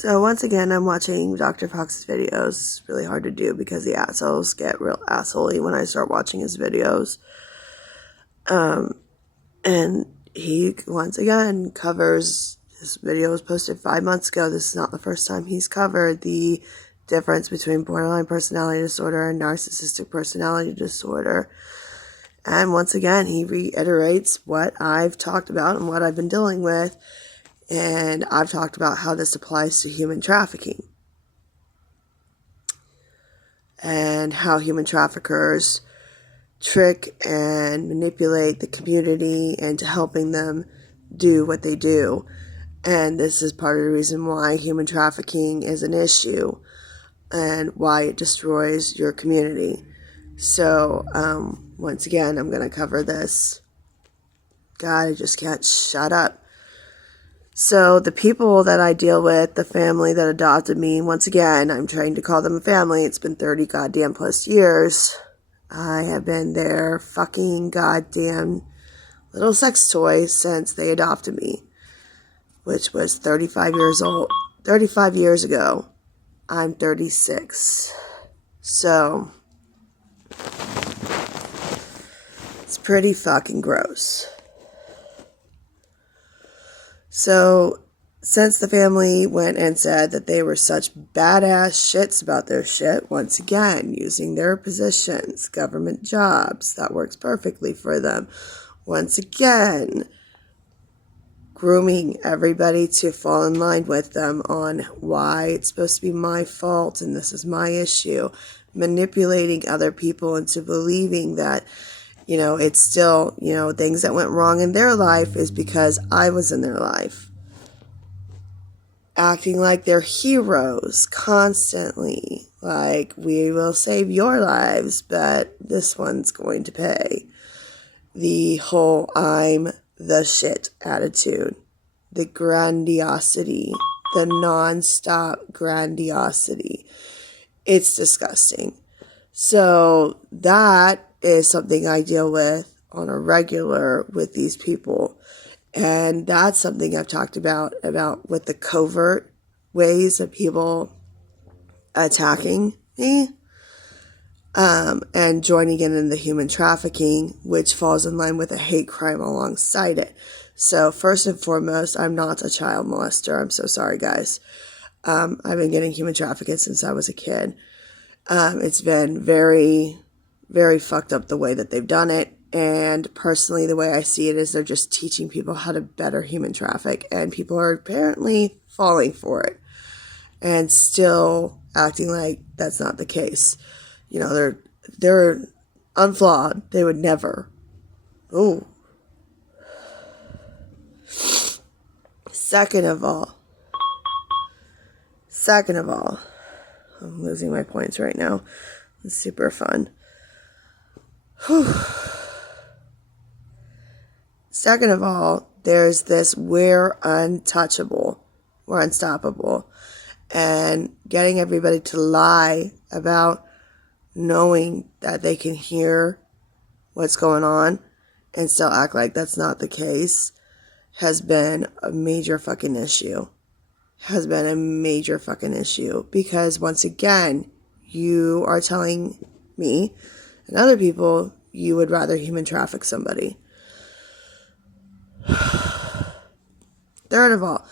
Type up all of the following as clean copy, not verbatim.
So once again, I'm watching Dr. Fox's videos. It's really hard to do because the assholes get real assholey when I start watching his videos. And he, once again, covers, this video was posted 5 months ago. This is not the first time he's covered the difference between borderline personality disorder and narcissistic personality disorder. And once again, he reiterates what I've talked about and what I've been dealing with. And I've talked about how this applies to human trafficking and how human traffickers trick and manipulate the community into helping them do what they do. And this is part of the reason why human trafficking is an issue and why it destroys your community. So, once again, I'm going to cover this. God, I just can't shut up. So the people that I deal with, the family that adopted me, once again, I'm trying to call them a family. It's been 30 goddamn plus years. I have been their fucking goddamn little sex toy since they adopted me, which was 35 years old. 35 years ago. I'm 36. So it's pretty fucking gross. So, since the family went and said that they were such badass shits about their shit, once again, using their positions, government jobs, that works perfectly for them. Once again, grooming everybody to fall in line with them on why it's supposed to be my fault and this is my issue. Manipulating other people into believing that it's still, things that went wrong in their life is because I was in their life. Acting like they're heroes constantly. Like, we will save your lives, but this one's going to pay. The whole I'm the shit attitude. The grandiosity. The non-stop grandiosity. It's disgusting. So that is something I deal with on a regular with these people. And that's something I've talked about with the covert ways of people attacking me, and joining in the human trafficking, which falls in line with a hate crime alongside it. So first and foremost, I'm not a child molester. I'm so sorry, guys. I've been getting human trafficked since I was a kid. It's been very, very fucked up the way that they've done it. And personally, the way I see it is they're just teaching people how to better human traffic. And people are apparently falling for it. And still acting like that's not the case. They're unflawed. They would never. Ooh. Second of all, I'm losing my points right now. It's super fun. Whew. Second of all, there's this we're untouchable, we're unstoppable, and getting everybody to lie about knowing that they can hear what's going on and still act like that's not the case has been a major fucking issue. Has been a major fucking issue because once again, you are telling me and other people you would rather human traffic somebody. Third of all,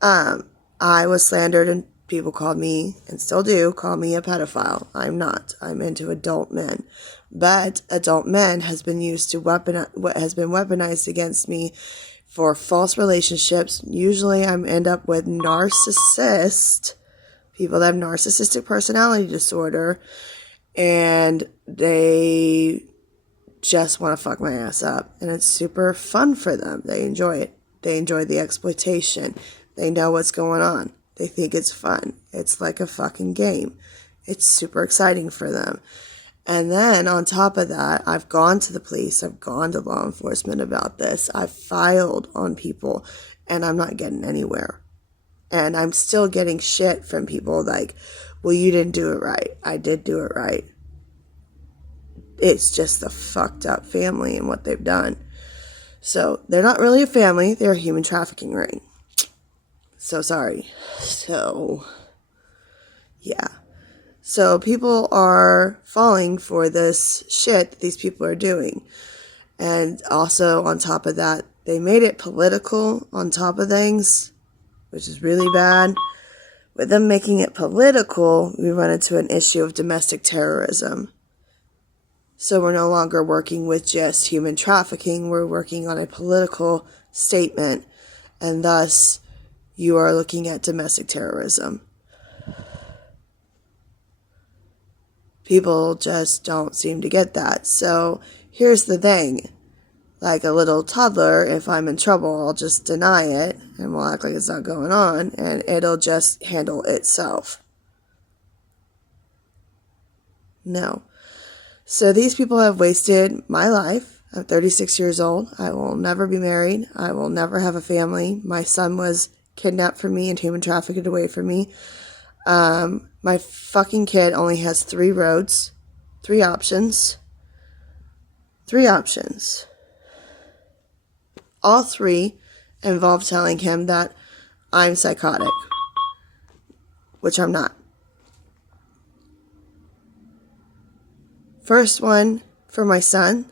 I was slandered and people called me, and still do, call me a pedophile. I'm not. I'm into adult men. But adult men has been used to weaponized against me for false relationships. Usually I end up with people that have narcissistic personality disorder, and they just want to fuck my ass up. And it's super fun for them. They enjoy it. They enjoy the exploitation. They know what's going on. They think it's fun. It's like a fucking game. It's super exciting for them. And then on top of that, I've gone to the police. I've gone to law enforcement about this. I've filed on people and I'm not getting anywhere. And I'm still getting shit from people like, well, you didn't do it right. I did do it right. It's just a fucked up family and what they've done. So they're not really a family. They're a human trafficking ring. So sorry. So, yeah. So people are falling for this shit that these people are doing. And also, on top of that, they made it political on top of things, which is really bad. With them making it political, we run into an issue of domestic terrorism. So we're no longer working with just human trafficking, we're working on a political statement, and thus you are looking at domestic terrorism. People just don't seem to get that. So here's the thing. Like a little toddler, if I'm in trouble, I'll just deny it and we'll act like it's not going on and it'll just handle itself. No. So these people have wasted my life. I'm 36 years old. I will never be married. I will never have a family. My son was kidnapped from me and human trafficked away from me. My fucking kid only has 3 roads, 3 options. 3 options. All 3 involve telling him that I'm psychotic, which I'm not. First one for my son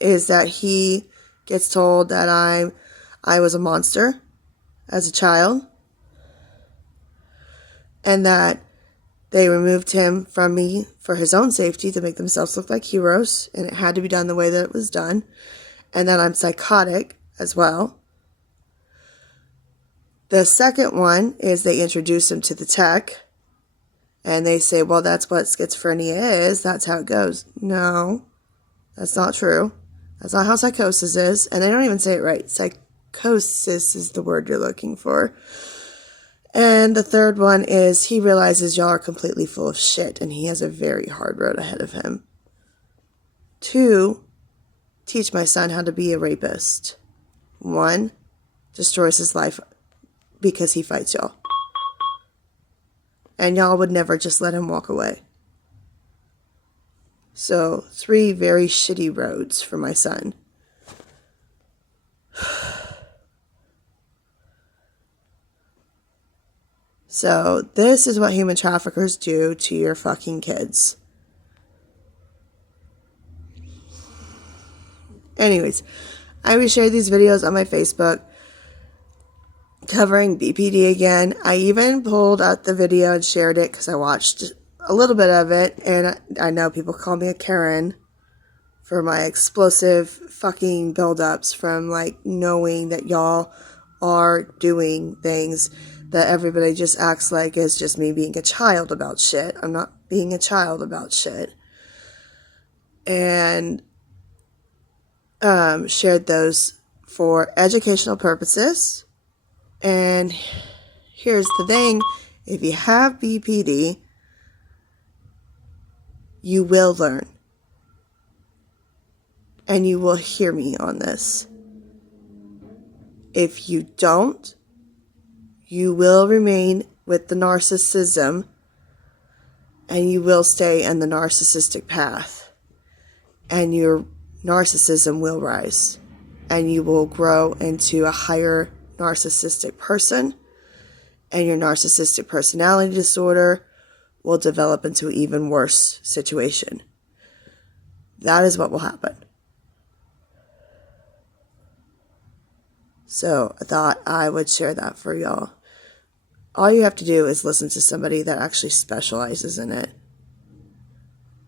is that he gets told that I was a monster as a child, and that they removed him from me for his own safety to make themselves look like heroes, and it had to be done the way that it was done, and that I'm psychotic as well. The second one is they introduce him to the tech, and they say, well, that's what schizophrenia is. That's how it goes. No, that's not true. That's not how psychosis is. And they don't even say it right. Psychosis is the word you're looking for. And the third one is he realizes y'all are completely full of shit, and he has a very hard road ahead of him. 2, teach my son how to be a rapist. 1, destroys his life because he fights y'all. And y'all would never just let him walk away. So 3 very shitty roads for my son. So this is what human traffickers do to your fucking kids. Anyways, I will share these videos on my Facebook covering BPD again. I even pulled out the video and shared it because I watched a little bit of it, and I know people call me a Karen for my explosive fucking buildups from like knowing that y'all are doing things that everybody just acts like is just me being a child about shit. I'm not being a child about shit. And shared those for educational purposes. And here's the thing. If you have BPD, you will learn. And you will hear me on this. If you don't, you will remain with the narcissism, and you will stay in the narcissistic path, and your narcissism will rise, and you will grow into a higher narcissistic person, and your narcissistic personality disorder will develop into an even worse situation. That is what will happen. So I thought I would share that for y'all. All you have to do is listen to somebody that actually specializes in it.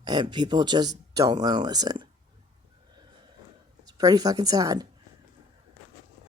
And people just don't want to listen. It's pretty fucking sad.